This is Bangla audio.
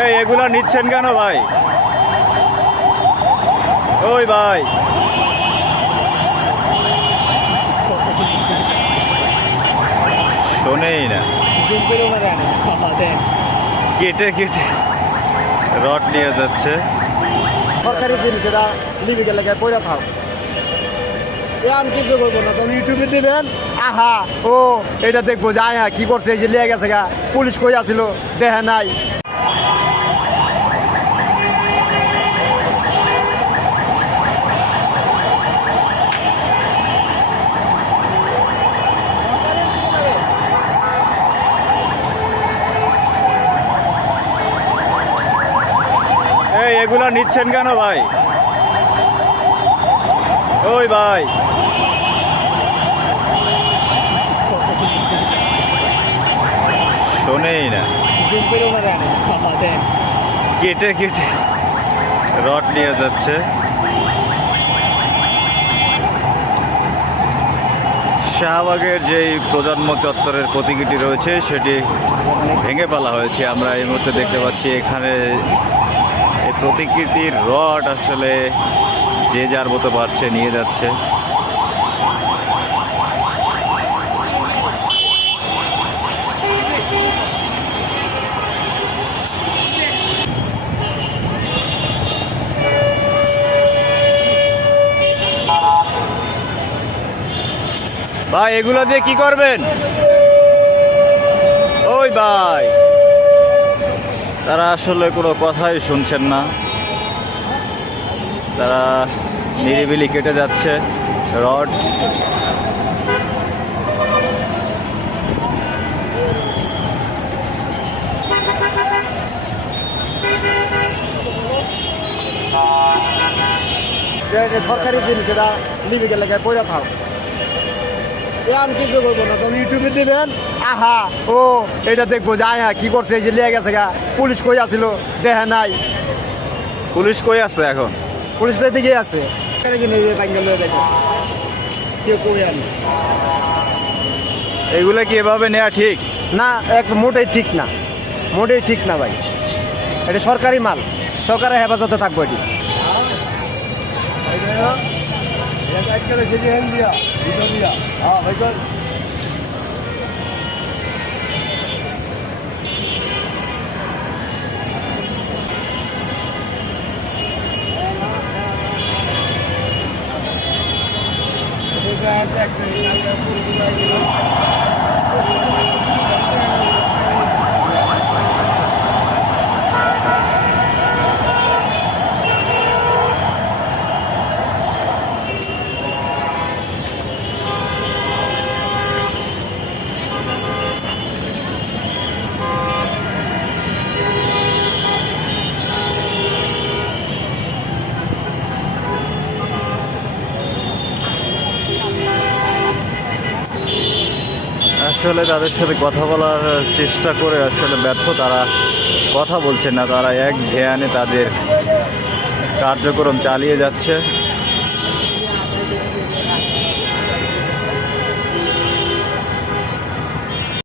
এই এগুলা নিচ্ছেন কেন ভাই? ওই ভাই। শোনেই না। কেটে কেটে। রড নিয়ে যাচ্ছে। সরকারি জিনিস এটা লেগে পয়রা থাও এ আমি কিছু করব না তুমি ইউটিউবে দিবেন? আহা ও এটা দেখব যে হ্যাঁ কি করছে এই যে লিয়ে গেছে গা। পুলিশ কই আসিল দেখে নাই এই এগুলা নিচ্ছেন কেন ভাই? ওই ভাই। শোনেই না। কেটে কেটে। রড নিয়ে যাচ্ছে। শাহবাগের যেই প্রজন্ম চত্বরের প্রতীকীটি রয়েছে, সেটি ভেঙে ফেলা হয়েছে। আমরা এই মুহূর্তে দেখতে পাচ্ছি এখানে এই প্রতিকৃতির রড আসলে যে যার মতো পারছে নিয়ে যাচ্ছে। ভাই, এগুলো দিয়ে কি করবেন? ওই ভাই। তারা আসলে কোনো কথাই শুনছেন না। তারা নিরিবিলি কেটে যাচ্ছে, রড। সরকারি জিনিস, এটা লেগে পয়রা থাও এ আমি কিছু করব না। তুমি ইউটিউবে দিবেন? আহা ও এটা দেখব যে আয়া কি করছে এই যে লিয়ে গেছে গা। পুলিশ কই দেখে নাই। পুলিশ কই আছে এখন? পুলিশ তো আছে। এগুলো কি এভাবে নেওয়া ঠিক? না এক মোটেই ঠিক না। মোটেই ঠিক না ভাই। এটা সরকারি মাল। সরকারের হেফাজতে থাকব এটি। એટેક કરે છે જે ઇન્ડિયા ઇન્ડિયા હા ભાઈ એટેક કરી আসলে তাদের সাথে কথা বলার চেষ্টা করে আসলে ব্যর্থ তারা কথা বলছে না, তারা এক ধ্যানে তাদের কার্যক্রম চালিয়ে যাচ্ছে।